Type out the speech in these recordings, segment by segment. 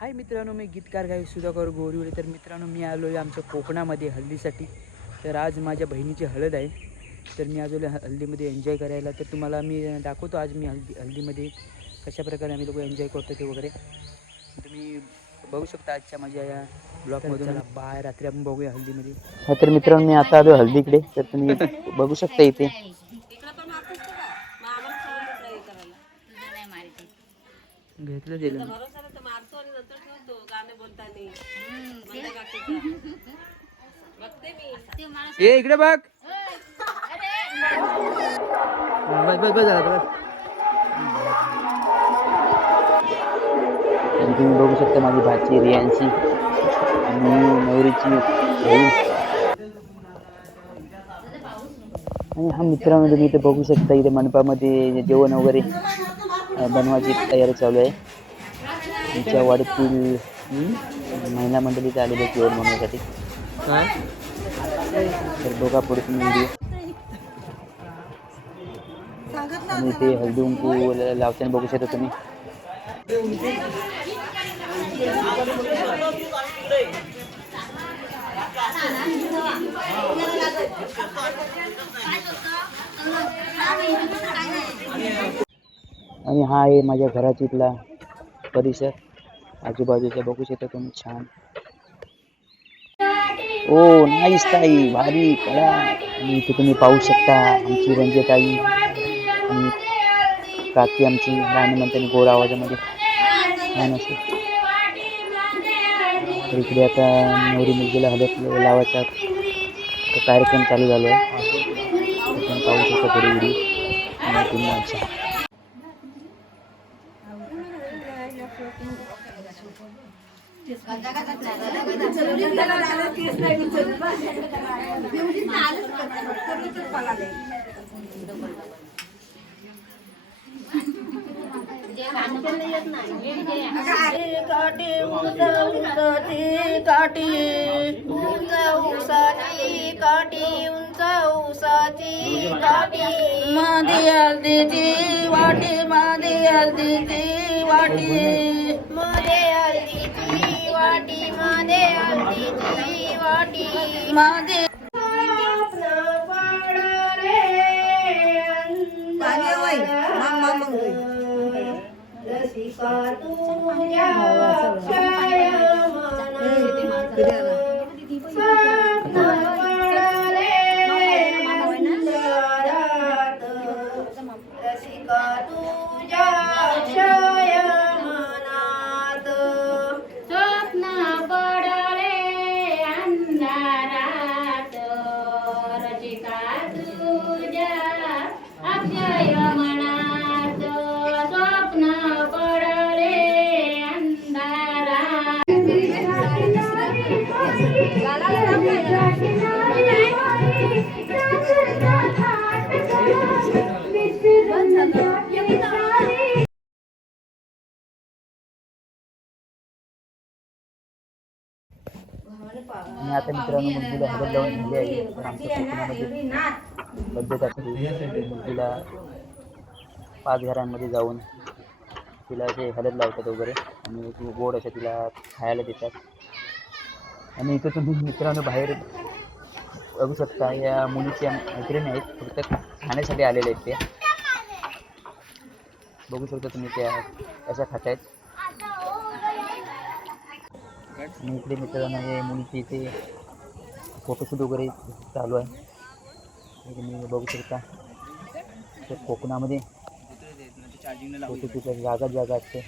हाय मित्रांनो मी गीतकार गायक सुधाकर गोरिवले. तर मित्रांनो मी आलो आहे आमच्या कोकणामध्ये हल्दीसाठी. तर आज माझ्या बहिणीची हळद आहे. तर मी आजोले हल्दीमध्ये एन्जॉय करायला. तर तुम्हाला मी दाखवतो आज मी हल्दी हल्दीमध्ये कशा प्रकारे आम्ही लोक एन्जॉय करतो ते वगैरे. तुम्ही बघू शकता आजच्या माझ्या या ब्लॉगमधून बाहेर रात्री आपण बघूया हल्दीमध्ये. हा तर मित्रांनो मी आता आलो हल्दीकडे. तर तुम्ही बघू शकता इथे. घेतलं दिलं ए इकडे बघ। बस बस बस झाला बस आणि तुम्ही बघू शकता माझी भाची रियांची आणि नवरीची बहीण. आणि हा मित्रांनो तुम्ही इथे बघू शकता इथे मंडपामध्ये जेवण वगैरे अं, बनवायची तयारी चालू आहे. आमच्या वाडीतील हं, महिला मंडळीत आलेले आहेत जेवण बनवण्यासाठी तर बघा पुढे तुम्ही व्हिडिओ आणि ते हळदी कुंकू लावताना बघू शकता तुम्ही. आणि हा आहे माझ्या घराच्या इथला परिसर. आजूबाजूचं बघू शकता तुम्ही छान. ओ नाईस ताई भारी कळा. आणि इथे तुम्ही पाहू शकता आमची रंजताई आणि काकी आमची गाणं म्हणताना गोड आवाजामध्ये छान असते इकडे आता नवरी मुलगीला हलत लावायचा कार्यक्रम चालू झालो आहे आपण पाहू शकता थोडी व्हिडिओ. आणि तुम्ही आमच्या काटी उंच उंचची काठी उंच उसाची काटी उंच उसाची काटी मादी हल्दीची वाटी मादी हल्दीची वाटी. मादी रसिका तुझ्या आणि आता मित्रांनो मुलगीला हळद लावून दिली आहे. पण आमच्या कोकणामध्ये पद्धत असते मुलगीला पाच घरांमध्ये जाऊन तिला ते हलत लावतात वगैरे. आणि ती गोड अशा तिला खायला देतात. आणि इथं तुम्ही मित्रांनो बाहेर बघू शकता या मुलीच्या मैत्रिणी आहेत फक्त खाण्यासाठी आलेले आहेत ते. बघू शकता तुम्ही त्या कशा खात आहेत आणि इकडे मित्रांनो हे मुलीचे इथे फोटोशूट वगैरे चालू आहे. तुम्ही बघू शकता. तर कोकणामध्ये फोटोशूटच्या जागा जागा असते.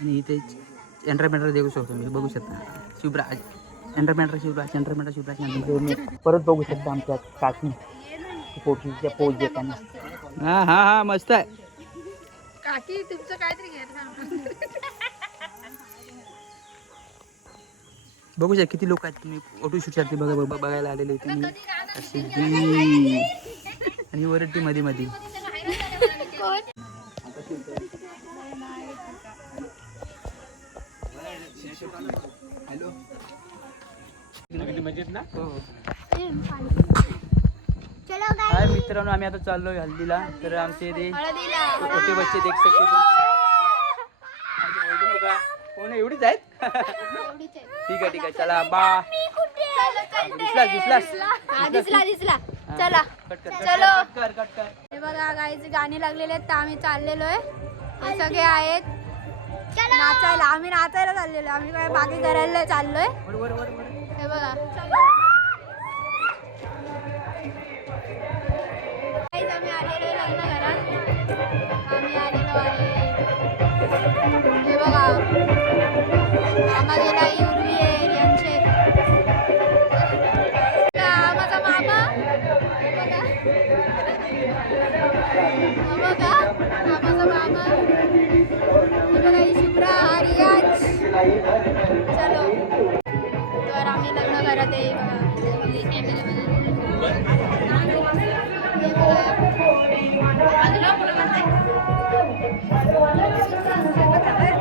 आणि इथे एंटरमेंटर देऊ शकतो मी बघू शकता. शिवराज एंटरमेंटर शिवराज एंटरमेंटर शिवराज मी परत बघू शकता आमच्या काकी. फोटोच्या पोज देताना. हा हा हा मस्त आहे. काकी तुमचं काहीतरी घेत बघू शकता किती लोक आहेत तुम्ही फोटो शूटसाठी बघ- बघायला आलेले तुम्ही. अशी आणि ओरडती मध्ये मध्ये हॅलो हो हाय मित्रांनो आम्ही आता चाललो हल्दीला तर आमचे ते छोटे बच्चे देख सकते कोण एवढीच आहेत? ठीक आहे ठीक आहे. चला बा दिसलास हा, दिसला दिसला. चला. चलो. कर कट कर कट. कर हे बघा गाईचे गाणी लागलेले आहेत तर आम्ही चाललेलो आहे. हे सगळे आहेत. नाचायला. आम्ही नाचायला चाललेलो. आम्ही काय बाकी करायला चाललोय. हे बघा. आम्ही आलेलो लग्न घरात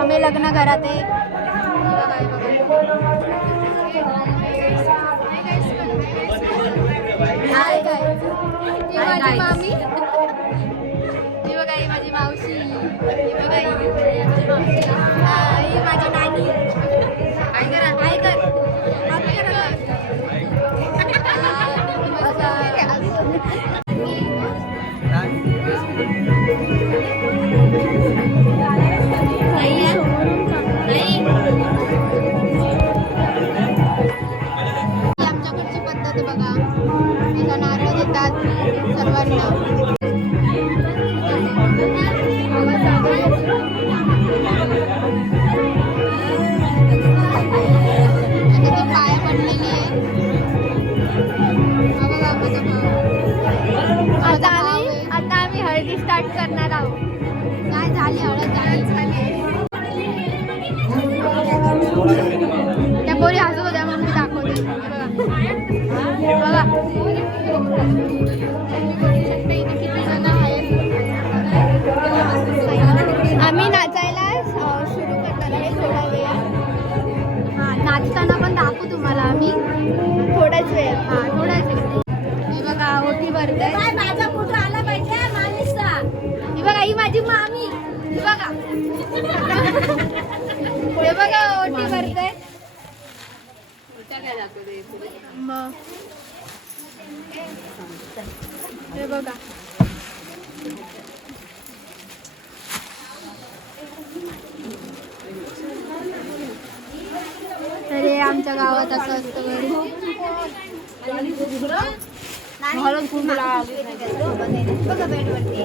आम्ही लग्न घरात आहे. हाय काय ही माझी मामी. ही बघा ही माझी मावशी. ही बघा ही मावशी. करणार आहोत. काय झाली हळद झाली त्या पोरी हसत होत्या म्हणून मी दाखवते. बघा. किती जण आहेत आम्ही नाचायला सुरू करणार आहे थोडा वेळ. हा नाचताना पण दाखवू तुम्हाला आम्ही. थोडाच वेळ. हा थोडाच वेळ. हे बघा ओटी भरते माझा फोटो आला. हे ही माझी मामी. हे बघा. हे बघा ओटी भरते मग. हे बघा. तर हे आमच्या गावात असं असतं घरी बघा बेडवरती.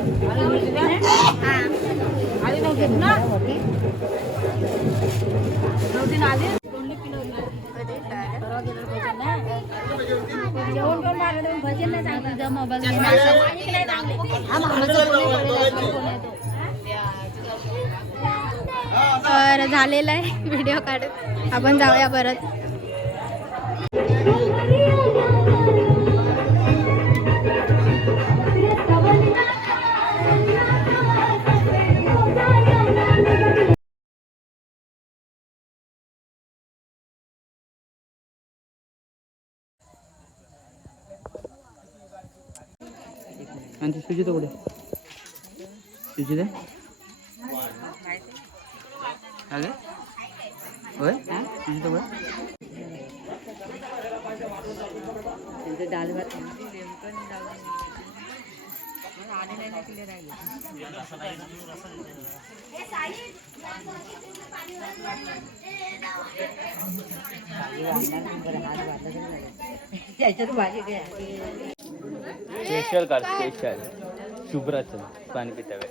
तर झालेला आहे. व्हिडिओ काढत आपण जाऊया परत. आणि ती सुजिता कुठे? सुजिता अगे होय? सुजिता कुठे? स्पेशल काढ स्पेशल शुभ्राचं पाणी पितावे कैसी है तेरी जो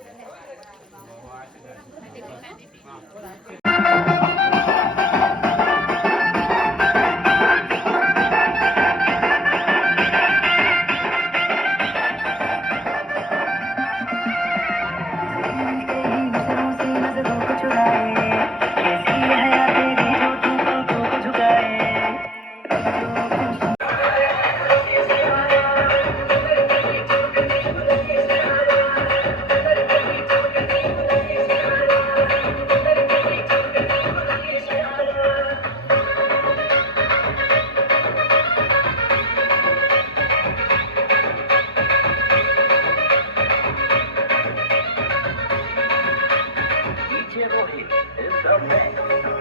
Tony is the best.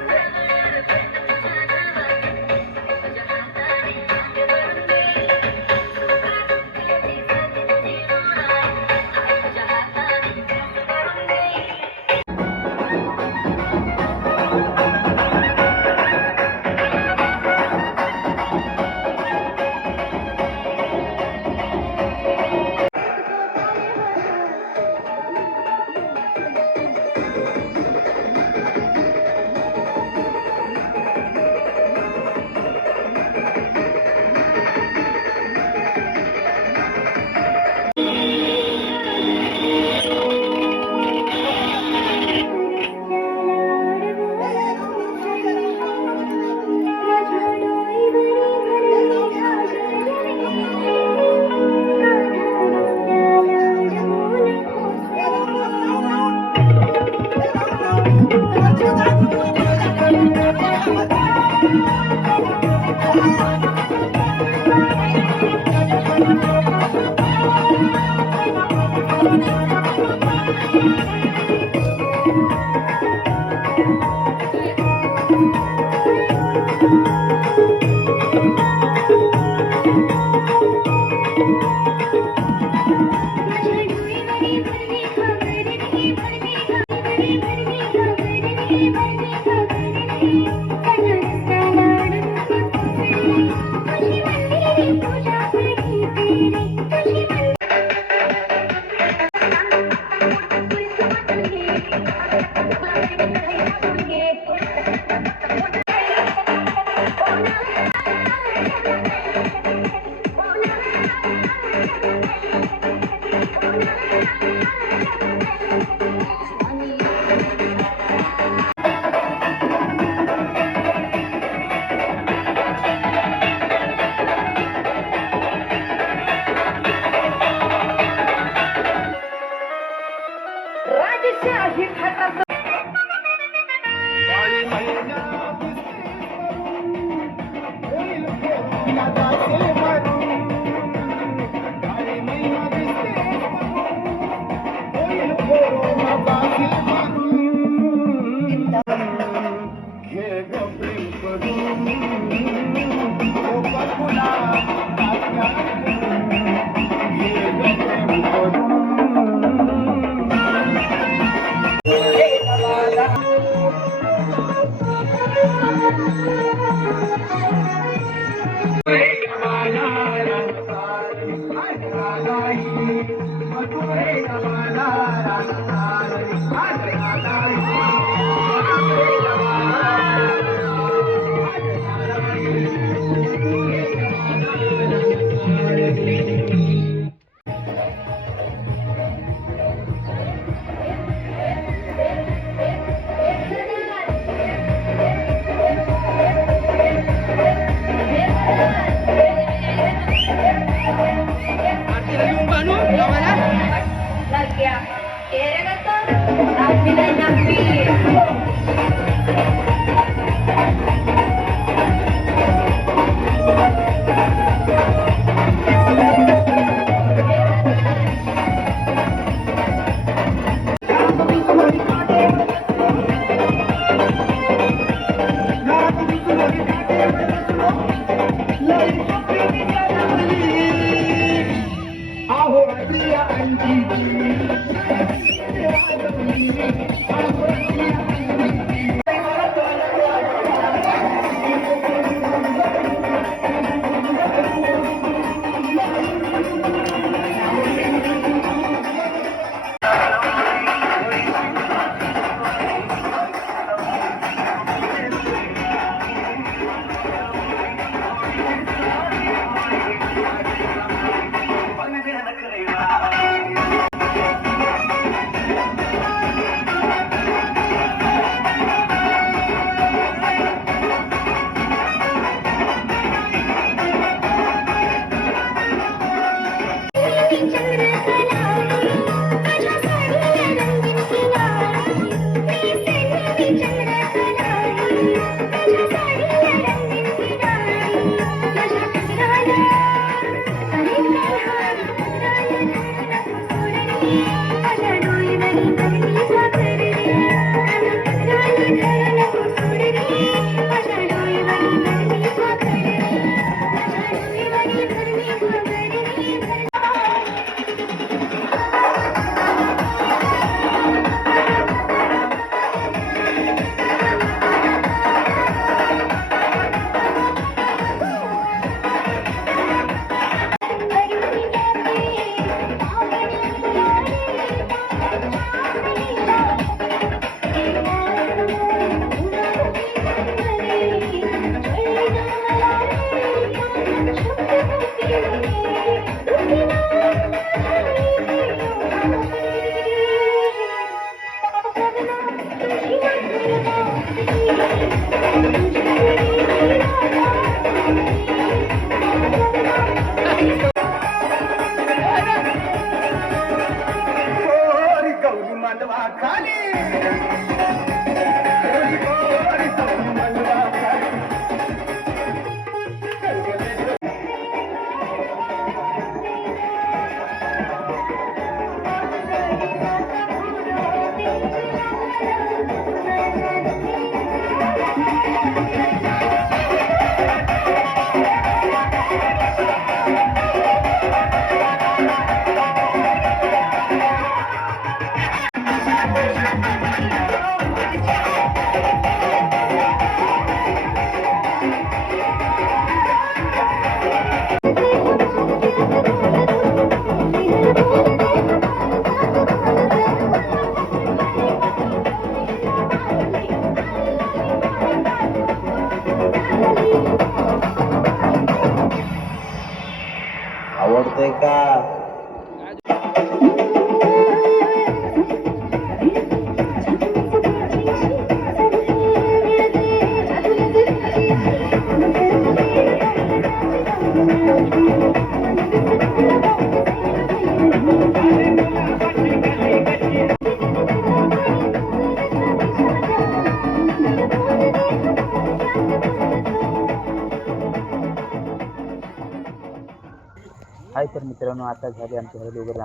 मित्रांनो आता झाले आमची हळद वगैरे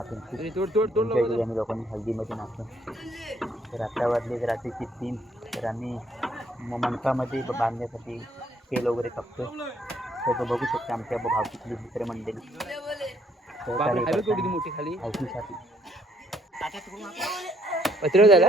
केली आम्ही लोकांनी हळदीमध्ये नाचून तर आता वाजले रात्रीची तीन. तर आम्ही म- मंडपामध्ये ब- बांधण्यासाठी तेल वगैरे कापतो तर तो बघू शकता आमच्या भावकीतली सहकार्य करताना मोठी खाली? पत्र झाला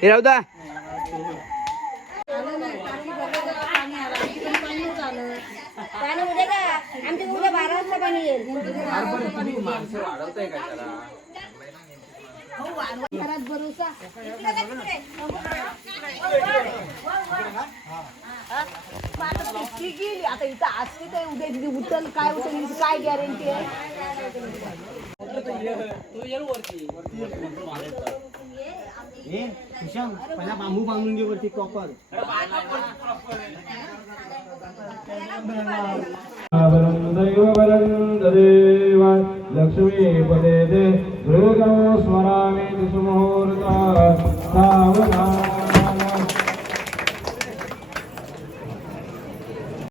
हे राहू दा पाणी उद्या का आमच्या उद्या बारा वाजता पाणी येईल आता इथं असते तर उद्या काय उचल काय गॅरंटी आहे? पहिला बांबू बांधून घे वरती प्रॉपर वरं दैव वरं तदेव लक्ष्मीपदे ते स्मरामि सुमुहूर्ता सावधान।